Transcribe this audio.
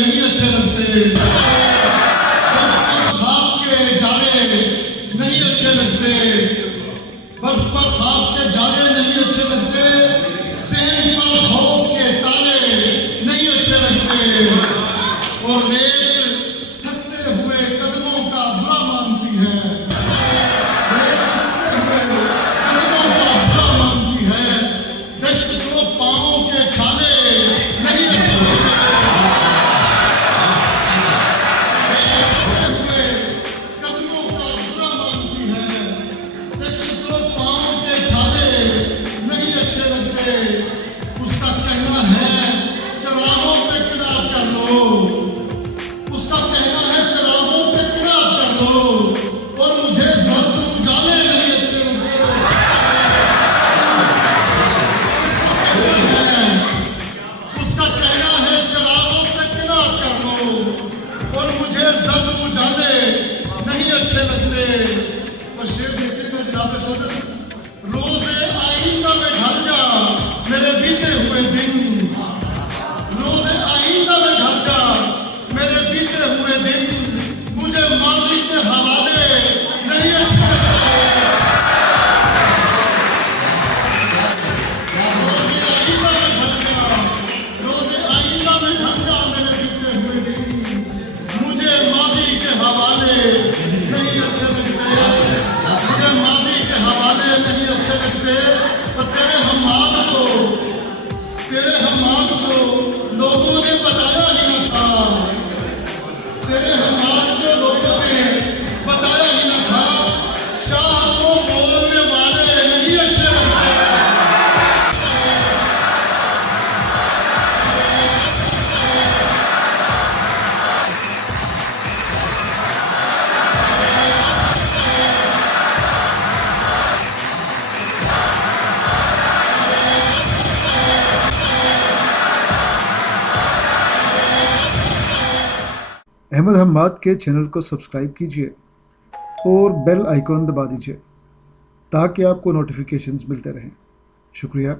नहीं अच्छे लगते, बर्फ पर खाब के जाले नहीं अच्छे लगते, बर्फ पर खाब के जाले नहीं अच्छे लगते, सहन पर खौफ के ताले नहीं अच्छे लगते, और रेत थकते हुए कदमों का बुरा मानती है, रेत थकते हुए कदमों का बुरा मानती है, दश्त को पाँवों के छाले नहीं अच्छे लगते, रेत थकते हुए कदमों का बुरा मानती है, दश्त को पाँवों के छाले नहीं अच्छे लगते। उसका कहना है चरागों पे किरात कर लो, उसका कहना है चरागों पे किरात कर लो, और मुझे जर्द उजाले नहीं अच्छे लगते। उसका कहना है चरागों पे किरात कर लो, और मुझे जर्द उजाले नहीं अच्छे लगते। और शेर देखिए मैं जनाब सदर, रोज़े आइंदा में ढल जा मेरे बीते हुए दिन, रोज़े आइंदा में ढल जा मेरे बीते हुए दिन, मुझे माजी के हवाले नहीं अच्छे लगते। रोज़े आइंदा में ढल जा, रोज़े आइंदा में ढल जा मेरे बीते हुए दिन, मुझे माजी के हवाले नहीं अच्छे लगते, मुझे माजी के हवाले नहीं अच्छे लगते। और तेरे हम्माद को लोगों ने बताया ही न था, तेरे हम्माद को लोगों ने बताया ही न था, शाह को बोलने वाले नहीं अच्छे लगते। अहमद हम्माद के चैनल को सब्सक्राइब कीजिए और बेल आइकॉन दबा दीजिए ताकि आपको नोटिफिकेशंस मिलते रहें। शुक्रिया।